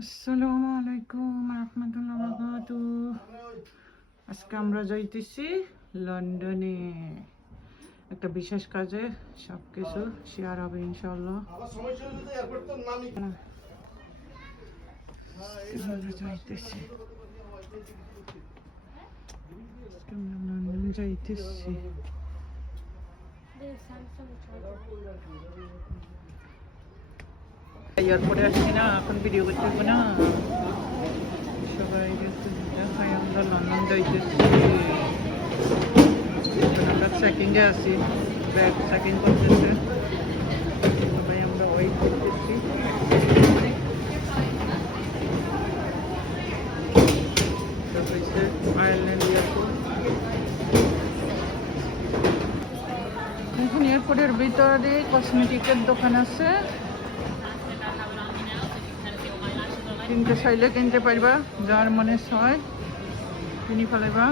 আসসালামু আলাইকুম রহমতুল্লাহ বারাকাতু আজকে আমরা যাইতেছি লন্ডনে। একটা বিশেষ কাজে সব কিছু শেয়ার হবে ইনশাল্লাহ যাইতেছি। লন্ডন যাইতেছি। এয়ারপোর্টে আসছি না, এখন ভিডিও করতে হবে না। সবাই দেখাই আমরা লন্ডন যাইতেছি। আমরা চেকিংয়ে আছি ব্যাগ চেকিং করতেছে। সবাই আমরা ওয়েট করতেছি। আয়ারল্যান্ড এয়ারপোর্ট এখন এয়ারপোর্টের ভিতরে কসমেটিকের দোকান আছে। কিনতে চাইলে কিনতে পারবা, যার মনে হয় কিনি ফেলাইবা।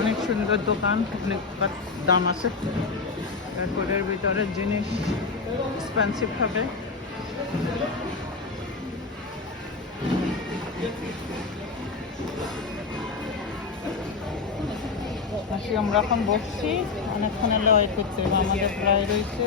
অনেক সুন্দর দোকান, অনেক দাম আছে। এয়ারপোর্টের ভিতরে জিনিস এক্সপেন্সিভ হবে। আমরা এখন বসছি। অনেকক্ষণ এলে ওয়েট করতে আমাদের প্রায় রয়েছে।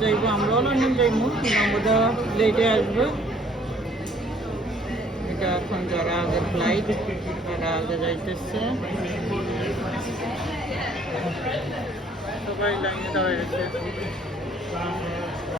যাইবো আমরাও লন্ডন যাইবো আমরা লেটে আসব। এটা এখন যারা আগে ফ্লাইট তারা আগে যাইতেছে। সবাই লাইনে দাঁড়িয়ে আছে।